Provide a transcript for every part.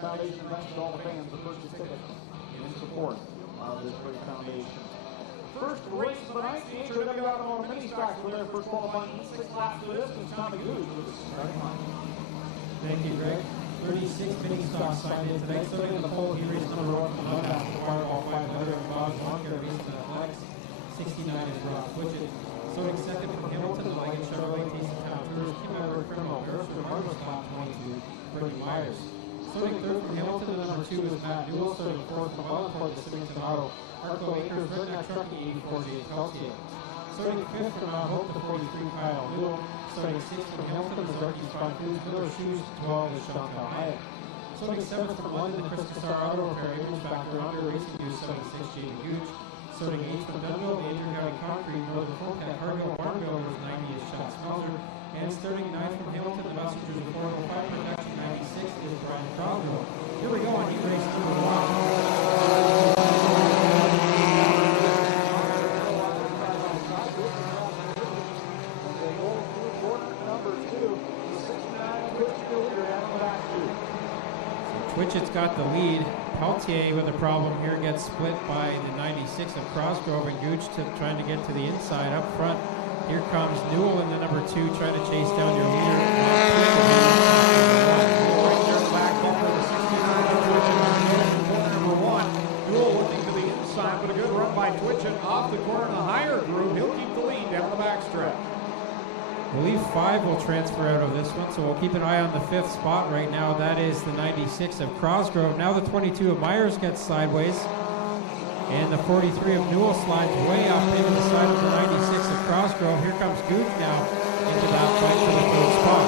Foundation thanks to all the fans that purchased tickets in support of this great foundation. First race of the night, the HRW Automotive Ministock for their first qualifying 6 laps of the distance. Tommy Goose with the starting line. Thank you, Greg. 36 Ministock signed in tonight. Starting in the pole, he raced number 1 from Dundas, the Fireball 500, and Bob's Lawn Care raced in the Flex. 69 is Rob Twitchett. Starting second from Hamilton, the Ligon Chevrolet Tasting Town Tours, Kim Edward Criminal, Harrison Marvel's Class 22, Brittany Myers. Starting third from Hamilton, the number 2 is Matt Newell. Starting fourth from Wellingport, the Symington Auto, Arco Acres, Redneck Trucking, 8448 Peltier. Starting fifth from Mount Hope, the 43, Kyle Newell. Starting sixth from Hamilton, the Zarky's Fine Foods, Miller Shoes, 12 is Chantal Hyatt. Starting seventh from London, Chris Cassar Auto Repair, Abrams Factor Under, Racing News, 76, Jamie Gooch. Starting eighth from Dunville, the Adrian County Concrete, Northern Folcat, Harville, Barnville, was 90 is Sean Smelzer. And starting ninth from Hamilton, the Messengers of Affordable Fire Protection, 96 is Brian Crowdville. Here we go on heat race number 1. Twitchett's got the lead. Peltier with a problem here gets split by the 96 of Crossgrove, and Gooch trying to get to the inside up front. Here comes Newell in the number 2 trying to chase down your leader. Number 1. Newell looking to the inside, but a good run by Twitchett off the corner in the higher groove. He'll keep the lead down the backstretch. I believe 5 will transfer out of this one, so we'll keep an eye on the 5th spot right now. That is the 96 of Crossgrove. Now the 22 of Myers gets sideways, and the 43 of Newell slides way up into the side of the 96 of Crossgrove. Here comes Gooch now into that fight for the 3rd spot.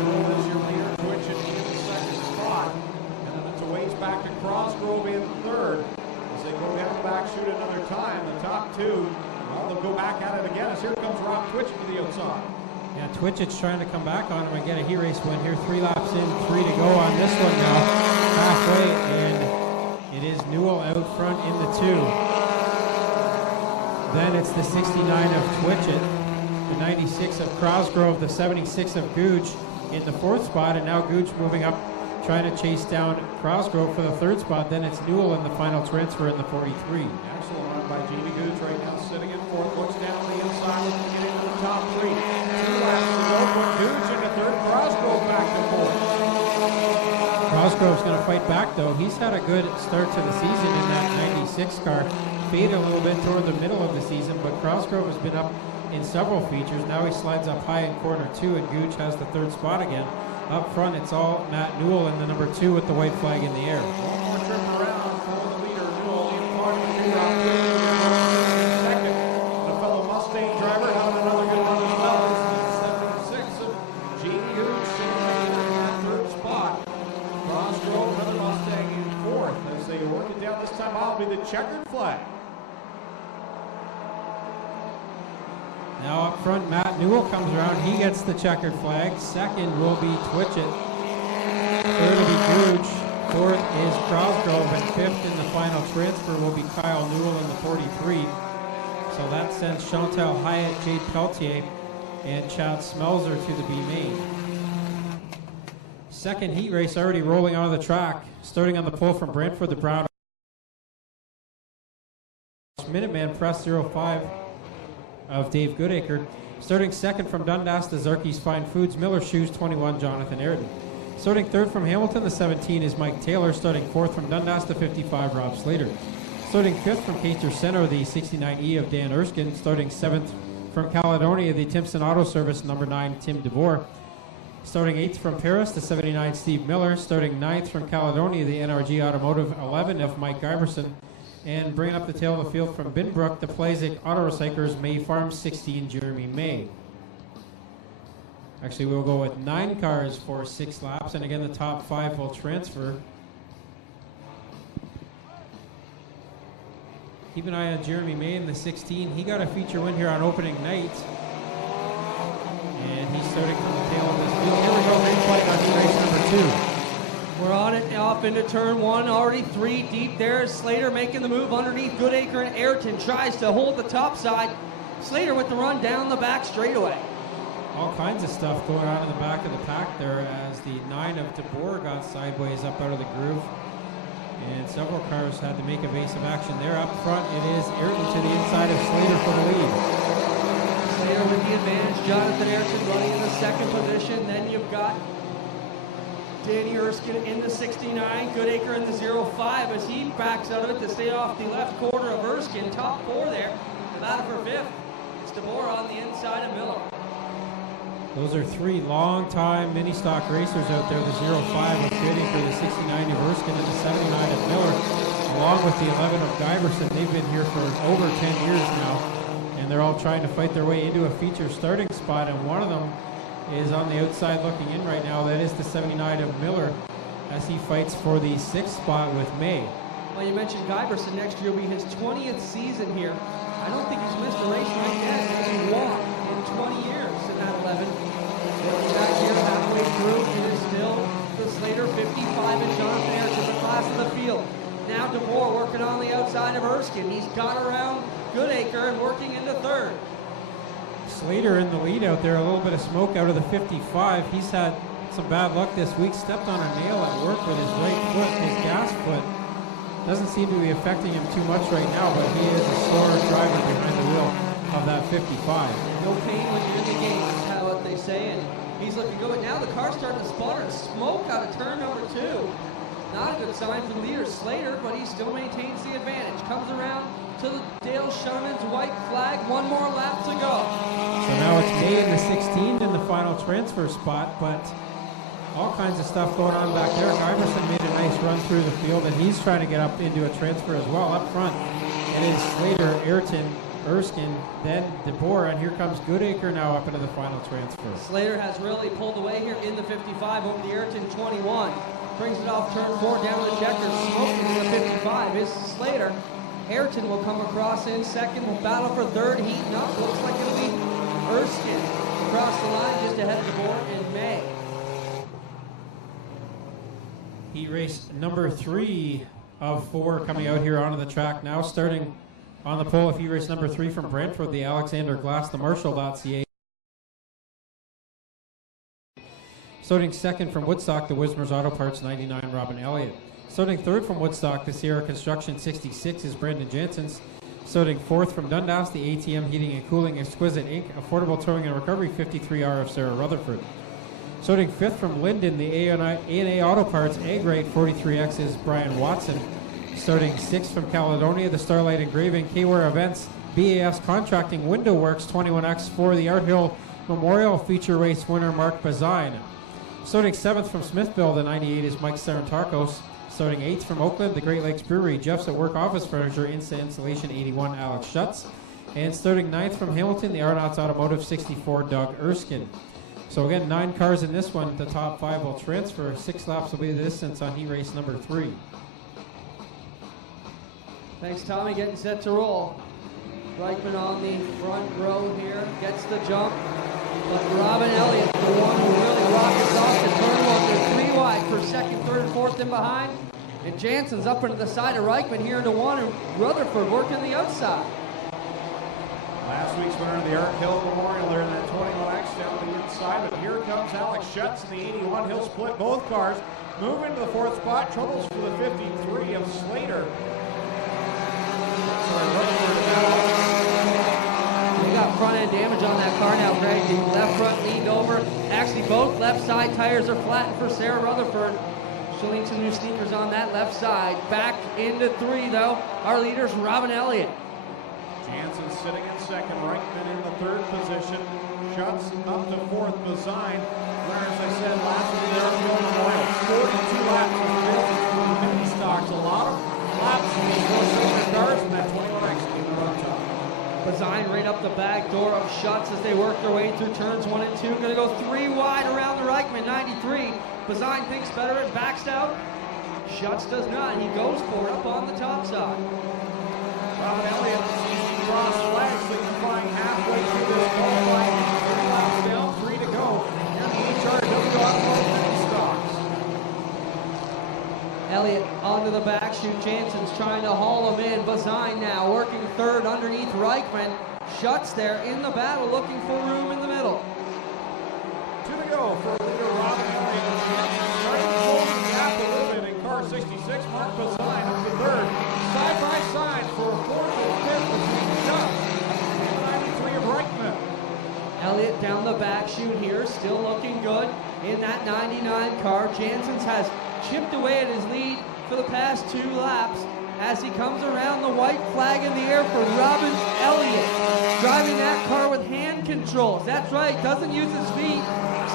Newell is your leader, Twitchett in the 2nd spot, and then it's a ways back to Crossgrove in 3rd. As they go down the back, shoot another time, the top 2. Well, they'll go back at it again as here comes Rob Twitchett to the outside. Yeah, Twitchett's trying to come back on him and get a heat race win here. 3 laps in, 3 to go on this one now. Halfway, and it is Newell out front in the 2. Then it's the 69 of Twitchett, the 96 of Crossgrove, the 76 of Gooch in the 4th spot, and now Gooch moving up, trying to chase down Crossgrove for the 3rd spot. Then it's Newell in the final transfer in the 43. Excellent run by Jamie Gooch right now, sitting in 4th, looks down the inside, looking to get into the top 3. 2 laps to go, put Gooch into 3rd, Crossgrove back to 4th. Crossgrove's going to fight back though. He's had a good start to the season in that 96 car. Faded a little bit toward the middle of the season, but Crossgrove has been up in several features. Now he slides up high in corner 2, and Gooch has the 3rd spot again. Up front, it's all Matt Newell in the number 2 with the white flag in the air. One more trip around for the leader, Newell in front of the 2 round 2. 2nd, the fellow Mustang driver having another good run as well. This is the 76 of Jamie Gooch in that 3rd spot. Crossgrove, another Mustang in 4th as they work it down. This time I'll be the checkered flag. Now up front, Matt Newell comes around. He gets the checkered flag. 2nd will be Twitchett. 3rd will be Gooch. 4th is Crossgrove. And 5th in the final transfer will be Kyle Newell in the 43. So that sends Chantal Hyatt, Jade Peltier, and Chad Smelzer to the B main. 2nd heat race already rolling onto the track. Starting on the pole from Brantford, the Brown Minuteman Press 05 of Dave Goodacre. Starting 2nd from Dundas, the Zarky's Fine Foods, Miller Shoes 21, Jonathan Airden. Starting 3rd from Hamilton, the 17 is Mike Taylor. Starting 4th from Dundas, the 55, Rob Slater. Starting 5th from Cater Center, the 69E of Dan Erskine. Starting 7th from Caledonia, the Timpson Auto Service, number 9, Tim DeVore. Starting 8th from Paris, the 79, Steve Miller. Starting 9th from Caledonia, the NRG Automotive 11 of Mike Iverson. And bringing up the tail of the field from Binbrook, the Plazic Auto Recyclers, May Farm 16, Jeremy May. Actually, we'll go with 9 cars for 6 laps, and again, the top 5 will transfer. Keep an eye on Jeremy May in the 16. He got a feature win here on opening night. And he's starting from the tail of this field. Here we go, green flag on race number 2. We're on it off into turn 1, already 3 deep there. Slater making the move underneath Goodacre, and Ayrton tries to hold the top side. Slater with the run down the back straightaway. all kinds of stuff going on in the back of the pack there as the 9 of DeBoer got sideways up out of the groove. And several cars had to make evasive action there. Up front, it is Ayrton to the inside of Slater for the lead. Slater with the advantage. Jonathan Ayrton running in the second position. Then you've got Danny Erskine in the 69. Goodacre in the 05 as he backs out of it to stay off the left quarter of Erskine. Top 4 there. Battle for 5th. It's DeBoer on the inside of Miller. Those are 3 long-time Ministock racers out there. The 05 of Goodacre, the 69 of Erskine, and the 79 of Miller, along with the 11 of Giverson. They've been here for over 10 years now, and they're all trying to fight their way into a feature starting spot, and one of them is on the outside looking in right now. That is the 79 of Miller as he fights for the 6th spot with May. Well, you mentioned Giverson. Next year will be his 20th season here. I don't think he's missed a race right yet. He's won in 20 years in that 11. Looking back here halfway through, it is still the Slater 55 and Jonathan Ayrton, the class of the field. Now DeBoer working on the outside of Erskine. He's got around Goodacre and working into 3rd. Slater in the lead out there, a little bit of smoke out of the 55. He's had some bad luck this week, stepped on a nail at work with his right foot, his gas foot. Doesn't seem to be affecting him too much right now, but he is a sore driver behind the wheel of that 55. No pain when you're in the game, that's how what they say, and he's looking good. But now the car's starting to sputter and smoke out of turn number 2. Not a good sign for the leader, Slater, but he still maintains the advantage. Comes around to the Dale Shunman's white flag. 1 more lap to go. So now it's May in the 16th in the final transfer spot, but all kinds of stuff going on back there. Giverson made a nice run through the field, and he's trying to get up into a transfer as well. Up front, it is Slater, Ayrton, Erskine, then DeBoer, and here comes Goodacre now up into the final transfer. Slater has really pulled away here in the 55 over the Ayrton 21. Brings it off turn 4 down to the checkers, smoking in the 55 is Slater. Ayrton will come across in 2nd, will battle for 3rd, heating up. Looks like it'll be Erskine across the line just ahead of DeBoer in May. Heat race number 3 of 4 coming out here onto the track now. Starting on the pole of heat race number 3 from Brentford, the Alexander Glass, the Marshall.ca. Starting 2nd from Woodstock, the Wismer's Auto Parts 99, Robin Elliott. Starting 3rd from Woodstock, the Sierra Construction 66 is Brendan Janssens. Starting 4th from Dundas, the ATM Heating and Cooling Exquisite Inc. Affordable Towing and Recovery 53R of Sarah Rutherford. Starting 5th from Linden, the A&A Auto Parts A-Grade 43X is Brian Watson. Starting 6th from Caledonia, the Starlight Engraving K-Ware Events BAS Contracting Window Works 21X for the Art Hill Memorial Feature Race winner Mark Bazine. Starting 7th from Smithville, the 98 is Mike Sarantarkos. Starting 8th from Oakland, the Great Lakes Brewery, Jeff's at Work Office Furniture, Installation 81, Alex Schutz. And starting 9th from Hamilton, the Arnotts Automotive 64, Doug Erskine. So again, 9 cars in this one. The top 5 will transfer. 6 laps will be the distance on heat race number 3. Thanks, Tommy. Getting set to roll. Reichman on the front row here. Gets the jump. But Robin Elliott, the one who really rockets off the turn 1. They're 3 wide for 2nd, 3rd, and 4th in behind. And Jansen's up into the side of Reichman here into 1. And Rutherford working the outside. Last week's winner of the Art Hill Memorial there in that 21X down the inside. But here comes Alex Schutz in the 81. He'll split both cars. Move into the 4th spot. Troubles for the 53 of Slater. We got front end damage on that car now, Greg. The left front leaned over. Actually, both left side tires are flattened for Sarah Rutherford. She'll need some new sneakers on that left side. Back into 3, though. Our leader's Robin Elliott. Jansen sitting in 2nd, Reichman in the 3rd position. Schutz up to 4th, Bazine. Where, as I said, last week, the Art Hill Memorial. 42 laps of business for the Ministocks. A lot of laps in these 4-cylinder cars in that 21X in the run top. Bazine right up the back door of Schutz as they work their way through turns 1 and 2. Going to go 3 wide around the Reichman, 93. Bazine thinks better and backs out. Schutz does not, and he goes for it up on the top side. Robin Elliott sees the cross flags, signifying halfway through this qualifying. 3 laps down, 3 to go. And the HRW Automotive Stocks. Elliott onto the back chute. Jansen's trying to haul him in. Bazine now working 3rd underneath Reichman. Schutz there in the battle looking for room in the middle. Two to go for leader Robin Elliott. Starting to close the gap a little bit in car 66. Mark Bazine up to third. Side by side for fourth and fifth between Just and 93 of Reichman. Elliott down the back chute here, still looking good in that 99 car. Janssens has chipped away at his lead for the past 2 laps as he comes around the white flag in the air for Robin Elliott. Driving that car with hand controls. That's right, doesn't use his feet.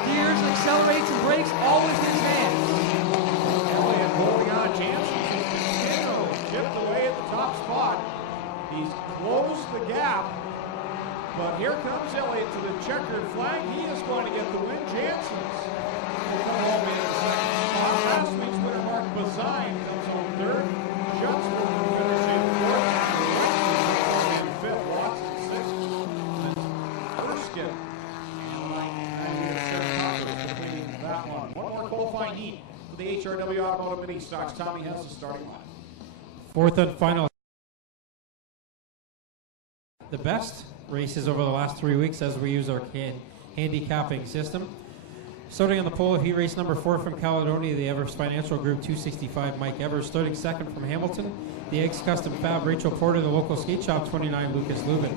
Steers, accelerates, and brakes all with his hands. Elliott holding on. Janssens chipped away at the top spot. He's closed the gap. But here comes Elliott to the checkered flag. He is going to get the win. Janssens will come all the way to the second spot. Last week's winner, Mark Bazine, comes on third. Just will finish in fourth. In fifth. Watson sixth. Erskine and completing that one. One more qualifying heat for the HRW Automotive Mini Stocks. Tommy has the starting line. Fourth and final. The best races over the last 3 weeks as we use our handicapping system. Starting on the pole, heat race number 4 from Caledonia, the Evers Financial Group 265, Mike Evers. Starting second from Hamilton, the Eggs Custom Fab, Rachel Porter, the local skate shop 29, Lucas Lubin.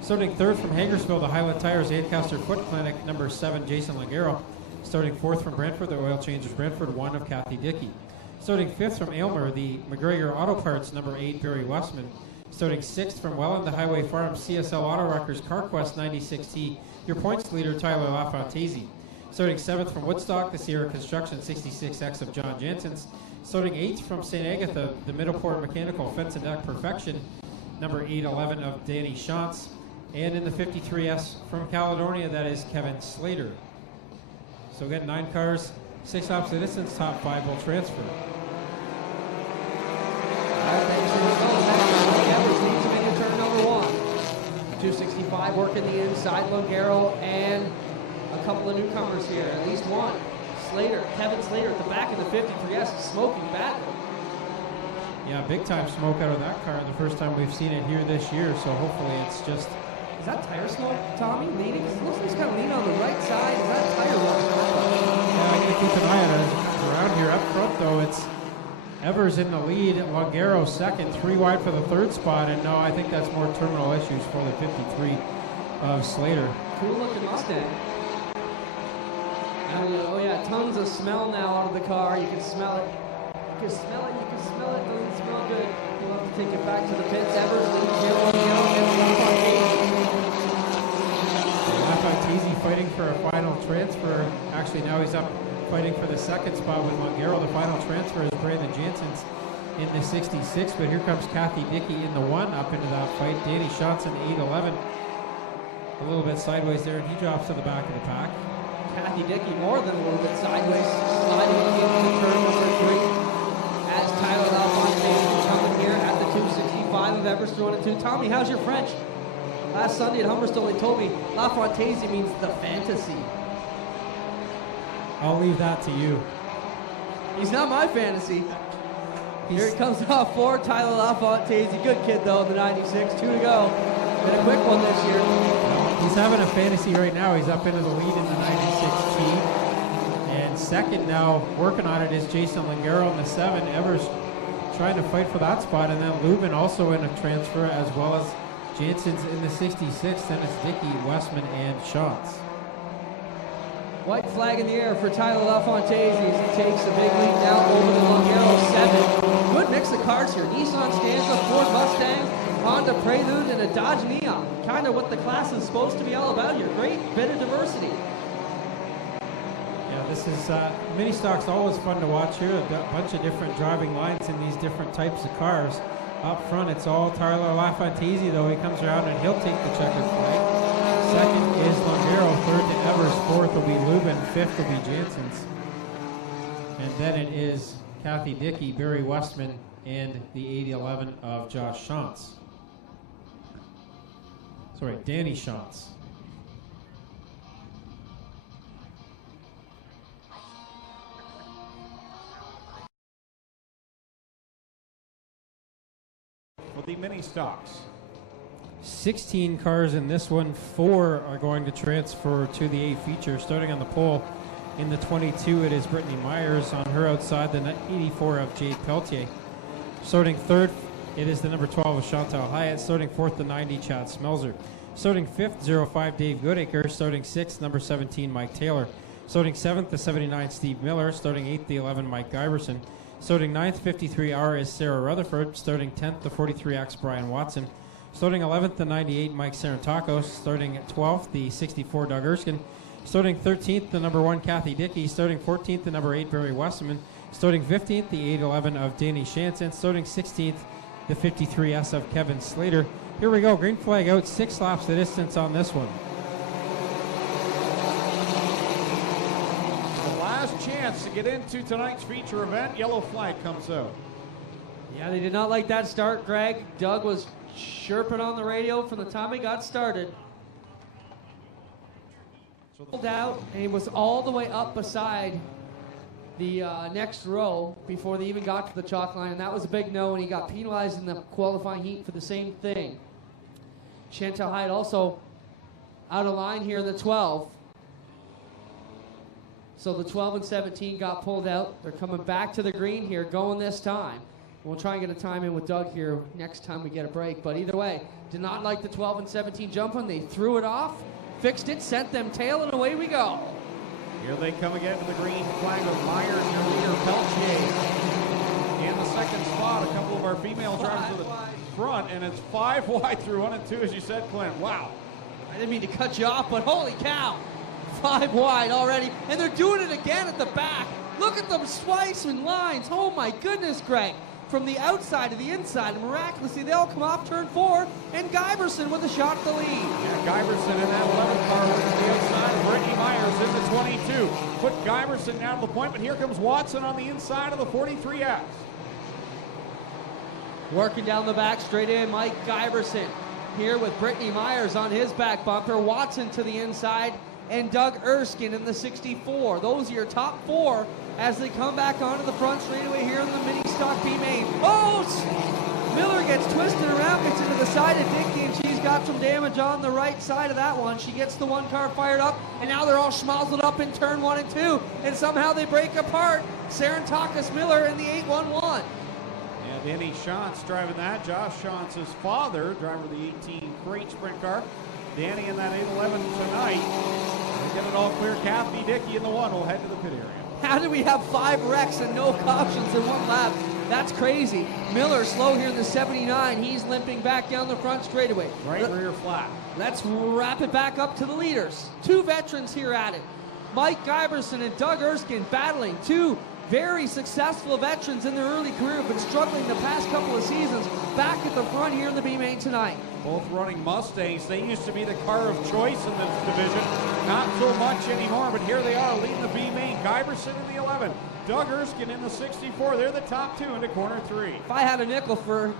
Starting third from Hagersville, the Highland Tires, Ancaster Foot Clinic, number 7, Jason Ligero. Starting fourth from Brantford, the Oil Changers, Brantford 1 of Kathy Dickey. Starting fifth from Aylmer, the McGregor Auto Parts, number 8, Barry Westman. Starting sixth from Welland, the Highway Farm, CSL Auto Wreckers, CarQuest 96T, your points leader, Tyler LaFontese. Starting seventh from Woodstock, the Sierra Construction 66X of John Janssens. Starting eighth from St. Agatha, the Middleport Mechanical Fence and Deck Perfection, number 811 of Danny Shantz. And in the 53S from Caledonia, that is Kevin Slater. So again, 9 cars, 6 laps of distance, top 5 will transfer. Evers needs to make a turn number 1. 265 working the inside, Longaro, and a couple of newcomers here, at least one. Slater, Kevin Slater at the back of the 53S is smoking badly. Yeah, big time smoke out of that car. The first time we've seen it here this year, so hopefully it's just... Is that tire smoke, Tommy? Leaning? It looks like he's kind of leaning on the right side. Is that tire rust? Yeah, I gotta keep an eye on it. Around here up front, though, it's Evers in the lead, Longaro second, 3 wide for the third spot, and no, I think that's more terminal issues for the 53 of Slater. Cool looking Mustang. Oh yeah, tons of smell now out of the car. You can smell it. You can smell it. You can smell it. Doesn't smell good. We'll have to take it back to the pits. Evers leads 0-0. LaFontese fighting for a final transfer. Actually, now he's up fighting for the second spot with Longaro. The final transfer is Brandon Janssens in the 66, but here comes Kathy Dickey in the 1 up into that fight. Danny Shantz in the 811. A little bit sideways there, and he drops to the back of the pack. Kathy Dickey more than a little bit sideways, sliding into turn number 3 as Tyler LaFontese coming here at the 265 of Evers throwing it to. Tommy, how's your French? Last Sunday at Humberstone, they told me LaFontese means the fantasy. I'll leave that to you. He's not my fantasy. Here it comes off 4, Tyler LaFontese. Good kid though, the 96, 2 to go. Been a quick one this year. He's having a fantasy right now. He's up into the lead in the 96T. And second now, working on it, is Jason Longaro in the 7. Evers trying to fight for that spot. And then Lubin also in a transfer, as well as Janssens in the 66. Then it's Dickey, Westman, and Shantz. White flag in the air for Tyler LaFontese as he takes a big lead down over the Longaro 7. Good mix of cars here. Nissan Stanza, Ford Mustang, Honda Prelude, and a Dodge Neon. Kind of what the class is supposed to be all about here. Great bit of diversity. Yeah, this is Ministock's always fun to watch here. A bunch of different driving lines in these different types of cars. Up front, it's all Tyler LaFontese, though. He comes around and he'll take the checkered flag. Second is Longaro, third to Evers, fourth will be Lubin, fifth will be Janssens. And then it is Kathy Dickey, Barry Westman, and the 8011 of Josh Shantz. Sorry, Danny Shantz. For the mini stocks. 16 cars in this one. 4 are going to transfer to the A feature. Starting on the pole in the 22, it is Brittany Myers. On her outside, the 84 of Jade Peltier. Starting third, it is the number 12 of Chantal Hyatt. Starting fourth, the 90, Chad Smelzer. Starting fifth, 05, Dave Goodacre. Starting sixth, number 17, Mike Taylor. Starting seventh, the 79, Steve Miller. Starting eighth, the 11, Mike Giverson. Starting ninth, 53R is Sarah Rutherford. Starting 10th, the 43X, Brian Watson. Starting 11th, the 98, Mike Sarantakos. Starting 12th, the 64, Doug Erskine. Starting 13th, the number 1, Kathy Dickey. Starting 14th, the number 8, Barry Westerman. Starting 15th, the 811 of Danny Shanson. Starting 16th, the 53S of Kevin Slater. Here we go, green flag out, 6 laps the distance on this one. The last chance to get into tonight's feature event, yellow flag comes out. Yeah, they did not like that start, Greg. Doug was chirping on the radio from the time he got started. Pulled out, and he was all the way up beside the next row before they even got to the chalk line, and that was a big no, and he got penalized in the qualifying heat for the same thing. Chantal Hyatt also out of line here in the 12. So the 12 and 17 got pulled out. They're coming back to the green here, going this time. We'll try and get a time in with Doug here next time we get a break. But either way, did not like the 12 and 17 jumping. They threw it off, fixed it, sent them tail, and away we go. Here they come again to the green flag with Myers, your leader, Peltier. In the second spot, a couple of our female drivers to the front, and it's 5 wide through 1 and 2, as you said, Clint. Wow. I didn't mean to cut you off, but holy cow. 5 wide already, and they're doing it again at the back. Look at them slicing lines. Oh my goodness, Greg. From the outside to the inside, and miraculously they all come off turn 4, and Giverson with a shot at the lead. Yeah, Giverson in that 11 car over to the outside. Brittany Myers in the 22. Put Giverson down to the point, but here comes Watson on the inside of the 43X. Working down the back, straight in, Mike Giverson. Here with Brittany Myers on his back bumper. Watson to the inside, and Doug Erskine in the 64. Those are your top 4 as they come back onto the front straightaway here in the Ministock B main. Oh! Miller gets twisted around, gets into the side of Dickey, and she's got some damage on the right side of that one. She gets the 1 car fired up, and now they're all schmozzled up in turn 1 and 2, and somehow they break apart. Sarantakis Miller in the 811. Yeah, Danny Shantz driving that. Josh Shantz's father, driver of the 18 crate sprint car. Danny in that 811 tonight. They get it all clear. Kathy Dickey in the 1 will head to the pit area. How did we have 5 wrecks and no cautions in 1 lap? That's crazy. Miller slow here in the 79. He's limping back down the front straightaway. Right rear flat. Let's wrap it back up to the leaders. 2 veterans here at it. Mike Giverson and Doug Erskine battling. 2 very successful veterans in their early career, but struggling the past couple of seasons. Back at the front here in the B main tonight. Both running Mustangs. They used to be the car of choice in this division. Not so much anymore, but here they are leading the B main. Giverson in the 11. Doug Erskine in the 64. They're the top 2 into corner 3. If I had a nickel for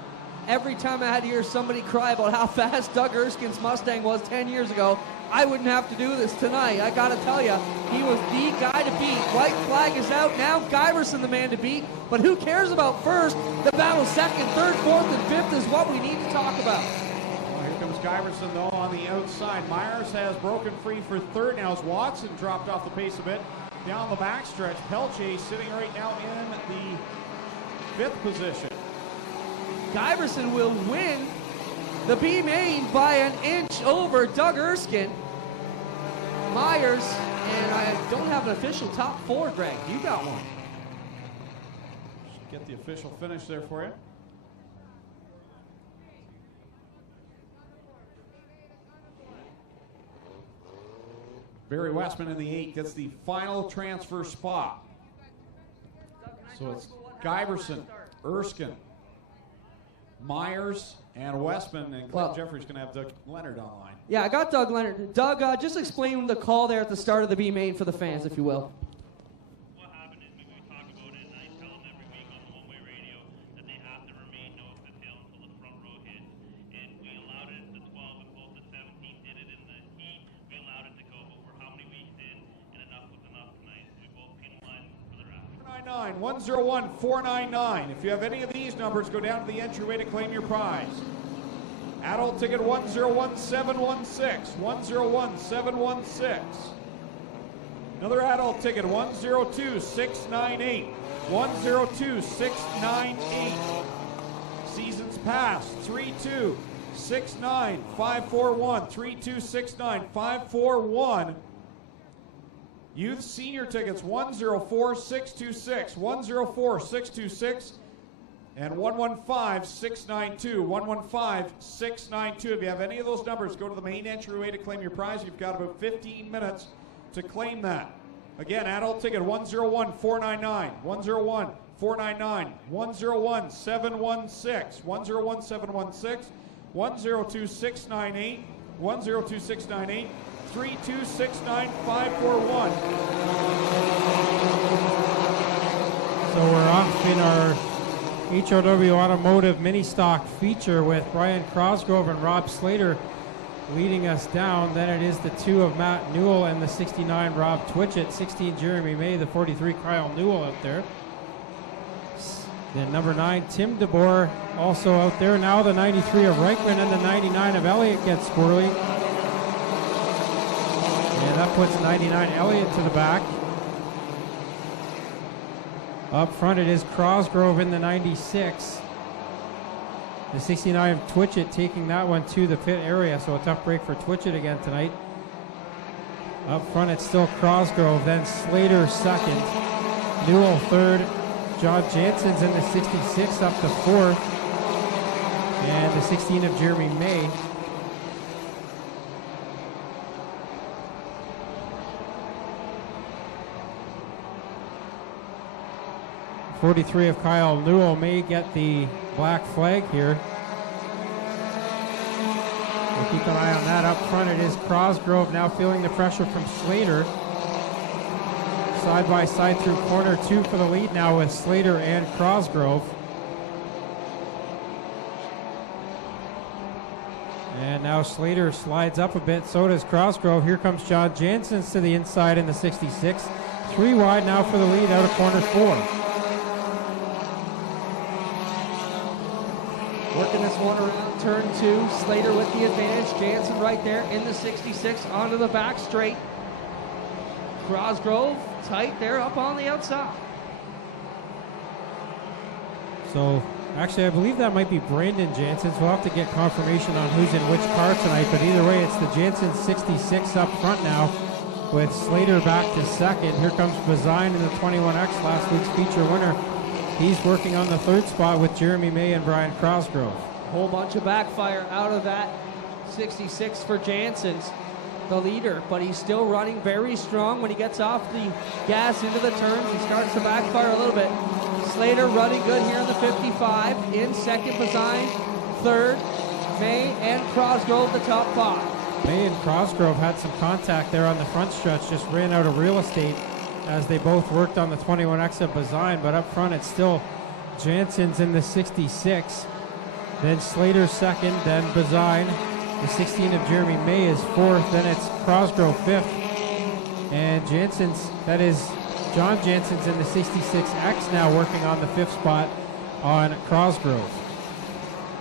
every time I had to hear somebody cry about how fast Doug Erskine's Mustang was 10 years ago, I wouldn't have to do this tonight. I got to tell you, he was the guy to beat. White flag is out now. Giverson the man to beat. But who cares about first? The battle second, third, fourth, and fifth is what we need to talk about. Here comes Giverson, though, on the outside. Myers has broken free for third now as Watson dropped off the pace a bit. Down the backstretch, Peltier sitting right now in the 5th position. Giverson will win the B main by an inch over Doug Erskine. Myers, and I don't have an official top 4, Greg. You got one. Should get the official finish there for you. Barry Westman in the 8 gets the final transfer spot. So it's Giverson, Erskine, Myers, and Westman, and Clint Jeffrey's going to have Doug Leonard online. Yeah, I got Doug Leonard. Doug, just explain the call there at the start of the B main for the fans, if you will. What happened is we talk about it, and I tell them every week on the one-way radio that they have to remain nose to tail until the front row hits. And we allowed it, the 12 and both the 17 did it in the heat. We allowed it to go, but we're how many weeks in, and enough was enough tonight. We both penalized for the rest. 499-101-499. If you have any of these numbers, go down to the entryway to claim your prize. Adult ticket 101716. 101716. Another adult ticket 102698. 102698. Seasons past 3269541. 3269541. Youth senior tickets 104626. 104626. And 115692, 115692. If you have any of those numbers, go to the main entryway to claim your prize. You've got about 15 minutes to claim that. Again, adult ticket 101499, 101499, 101716, 101716, 102698, 102698, 3269541. So we're off in our HRW Automotive Ministock feature with Brian Crosgrove and Rob Slater leading us down. Then it is the 2 of Matt Newell and the 69 Rob Twitchett, 16 Jeremy May, the 43 Kyle Newell out there. Then number 9 Tim DeBoer also out there. Now the 93 of Reichman and the 99 of Elliott gets squirrely. And that puts 99 Elliott to the back. Up front it is Crosgrove in the 96. The 69 of Twitchett taking that one to the pit area, so a tough break for Twitchett again tonight. Up front it's still Crosgrove, then Slater second, Newell third, John Jansen's in the 66 up to fourth, and the 16 of Jeremy May. 43 of Kyle Newell may get the black flag here. We'll keep an eye on that. Up front it is Crosgrove now feeling the pressure from Slater. Side by side through corner 2 for the lead now with Slater and Crosgrove. And now Slater slides up a bit, so does Crosgrove. Here comes John Jansen to the inside in the 66. 3 wide now for the lead out of corner 4. Working this one around turn 2. Slater with the advantage. Jansen right there in the 66 onto the back straight. Crosgrove tight there up on the outside. So actually I believe that might be Brandon Jansen, so we'll have to get confirmation on who's in which car tonight, but either way it's the Jansen 66 up front now with Slater back to second. Here comes Bazine in the 21X, last week's feature winner. He's working on the 3rd spot with Jeremy May and Brian Crosgrove. Whole bunch of backfire out of that 66 for Jansen's the leader, but he's still running very strong when he gets off the gas into the turns. He starts to backfire a little bit. Slater running good here in the 55. In second, Bazine. 3rd, May and Crosgrove, the top 5. May and Crosgrove had some contact there on the front stretch, just ran out of real estate as they both worked on the 21X of Bazine, but up front it's still Jansen's in the 66. Then Slater second, then Bazine. The 16 of Jeremy May is 4th, then it's Crosgrove 5th. And Jansen's, that is John Jansen's in the 66X now working on the 5th spot on Crosgrove.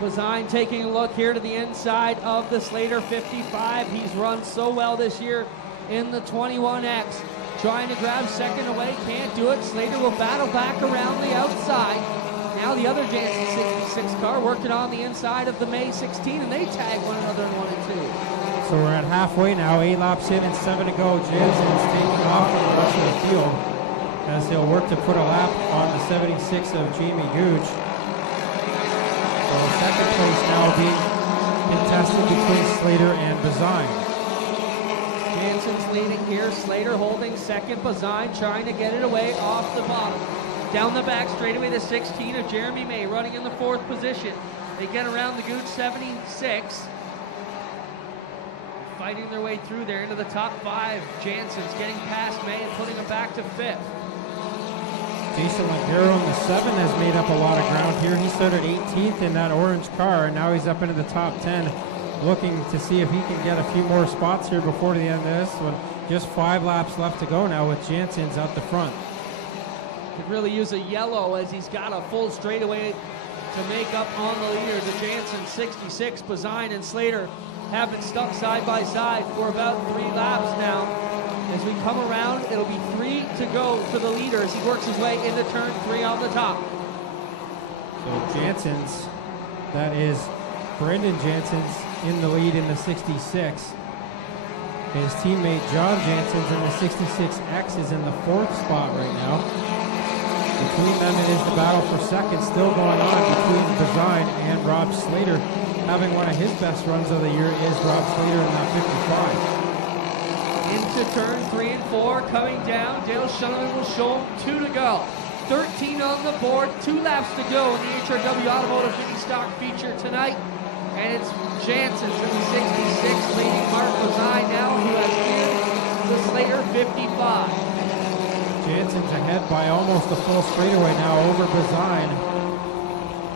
Bazine taking a look here to the inside of the Slater 55. He's run so well this year in the 21X. Trying to grab second away, can't do it. Slater will battle back around the outside. Now the other Jansen 66 car working on the inside of the May 16, and they tag one another in 1 and 2. So we're at halfway now, 8 laps in and 7 to go. Jansen's taking off from the rest of the field as he'll work to put a lap on the 76 of Jamie Gooch. So second place now being contested between Slater and Bazine. Jansen's leading here, Slater holding second, Bazine trying to get it away off the bottom. Down the back straightaway, the 16 of Jeremy May running in the 4th position. They get around the Gooch 76. Fighting their way through there into the top 5. Jansen's getting past May and putting him back to 5th. Jason Lagero in the 7 has made up a lot of ground here. He started 18th in that orange car, and now he's up into the top 10, looking to see if he can get a few more spots here before the end of this one. Just 5 laps left to go now with Jansen's out the front. Could really use a yellow as he's got a full straightaway to make up on the leader. The Jansen 66, Bazine and Slater have been stuck side by side for about 3 laps now. As we come around, it'll be 3 to go for the leader as he works his way into turn 3 on the top. So Jansen's, that is Brendan Jansen's in the lead in the 66. His teammate John Jansen's in the 66X is in the 4th spot right now. Between them, it is the battle for second still going on between Bazine and Rob Slater. Having one of his best runs of the year is Rob Slater in that 55. Into turn 3 and 4, coming down. Dale Shunneman will show him 2 to go. 13 on the board, 2 laps to go in the HRW Automotive Ministock feature tonight. And it's Jansen's in the 66, leading Mark Bazine now, who has cleared the Slater 55. Jansen's ahead by almost a full straightaway now over Bazine.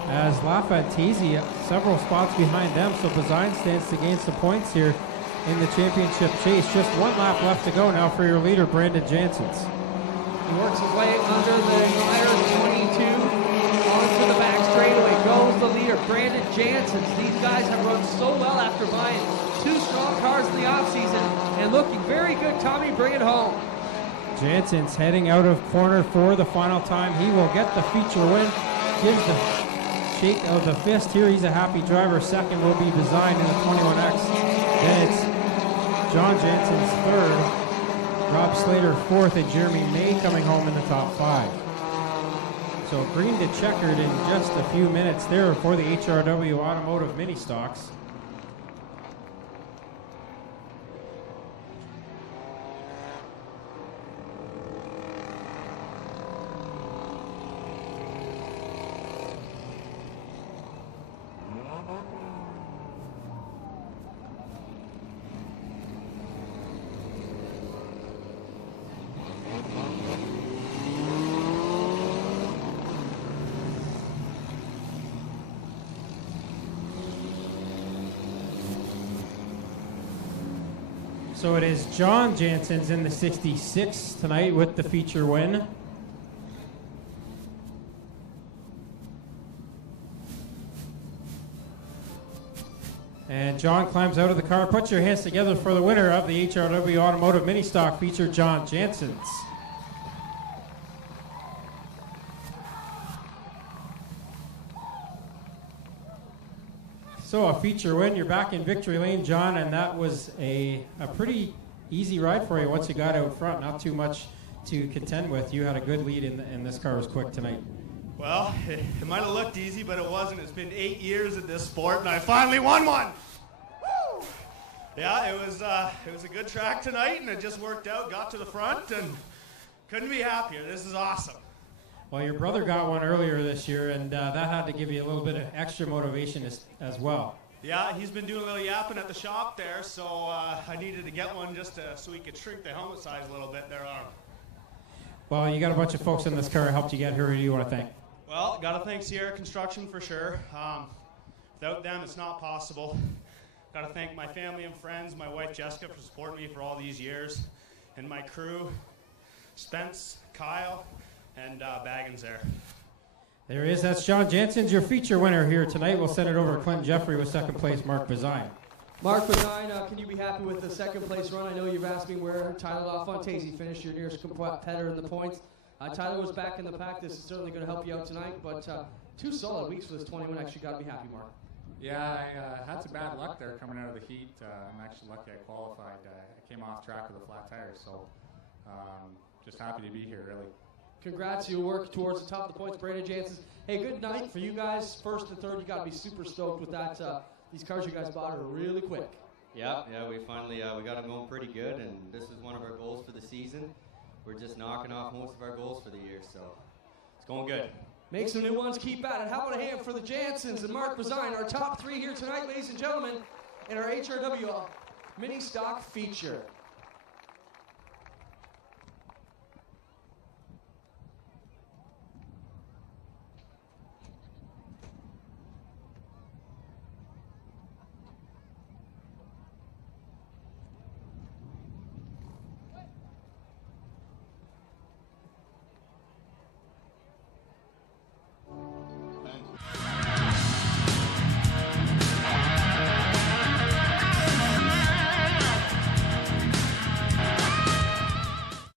As LaFantisi several spots behind them, so Bazine stands to gain some points here in the championship chase. Just 1 lap left to go now for your leader, Brandon Jansen's. He works his way under the Myers 22, onto the back straightaway. Goes the leader, Brandon Jansen. These guys have run so well after buying 2 strong cars in the offseason and looking very good. Tommy, bring it home. Jansen's heading out of corner 4 the final time. He will get the feature win. Gives the shake of the fist here. He's a happy driver. Second will be Bazine in the 21X. Then it's John Jansen's 3rd. Rob Slater 4th, and Jeremy May coming home in the top 5. So green to checkered in just a few minutes there for the HRW Automotive Mini Stocks. So it is John Jansen's in the 66 tonight with the feature win. And John climbs out of the car. Put your hands together for the winner of the HRW Automotive Mini Stock feature, John Jansen's. So a feature win, you're back in victory lane, John, and that was a pretty easy ride for you once you got out front. Not too much to contend with. You had a good lead, and this car was quick tonight. Well, it might have looked easy, but it wasn't. It's been 8 years at this sport, and I finally won one. Woo! Yeah, it was a good track tonight, and it just worked out. Got to the front, and couldn't be happier. This is awesome. Well, your brother got one earlier this year, and that had to give you a little bit of extra motivation as well. Yeah, he's been doing a little yapping at the shop there, so I needed to get one just so he could shrink the helmet size a little bit there on him. Well, you got a bunch of folks in this car who helped you get here. Who do you want to thank? Well, got to thank Sierra Construction for sure. Without them, it's not possible. Got to thank my family and friends, my wife Jessica for supporting me for all these years, and my crew, Spence, Kyle, and Baggins there. There he is. That's John Jansen's your feature winner here tonight. We'll send it over to Clint Jeffrey with second place, Mark Bazine. Mark Bazine, can you be happy with the second place run? I know you've asked me where Tyler LaFantisi finished, your nearest competitor in the points. Tyler was back in the pack. This is certainly going to help you out tonight, but 2 solid weeks for this 21X. You got to be happy, Mark. Yeah, I had some bad luck there coming out of the heat. I'm actually lucky I qualified. I came off track with a flat tire, so just happy to be here, really. Congrats, you work towards the top of the points, Brandon Jansen. Hey, good night for you guys. First and third, you got to be super stoked with that. These cars you guys bought are really quick. Yeah, we finally we got them going pretty good, and this is one of our goals for the season. We're just knocking off most of our goals for the year, so it's going good. Make some new ones, keep at it. How about a hand for the Jansens and Mark Bazine, our top 3 here tonight, ladies and gentlemen, in our HRW Mini Stock feature.